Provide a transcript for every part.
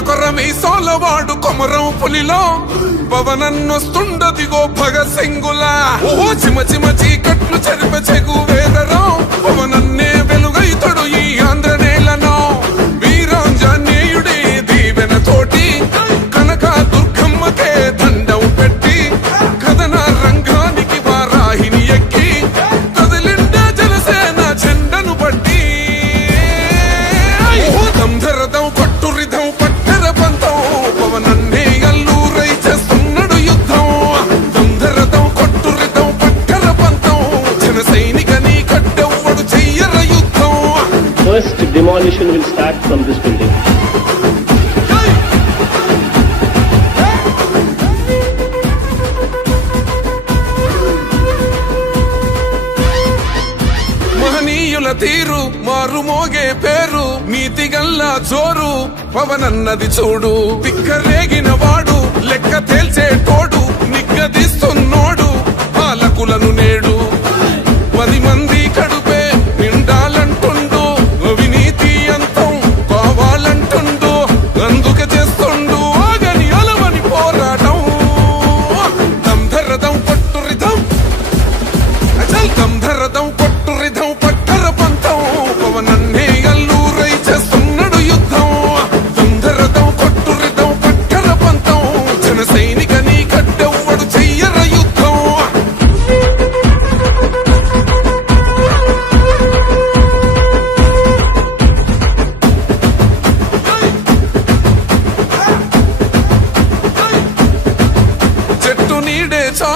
కొరకొర మీసోల వాడు కొమరం పులిలో. పవనన్నొస్తుండదిగో భగ సింగులా. ఓ చిమ చిమ చి మహనీయుల తీరు మారు మోగే పేరు నీతిగల్లా చోరు పవనన్నది చూడు పిక్కరేగిన వాడు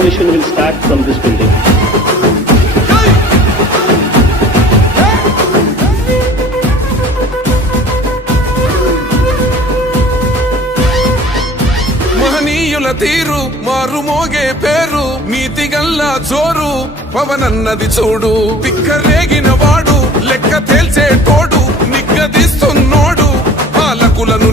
demolition will start from this building. తీరు మారు మోగే పేరు మీతి గల్ల జోరు పవనన్నది చూడు పిక్క రేగిన వాడు లెక్క తేల్చే తోడు నిగ్గదిస్తున్నోడు పాలకులను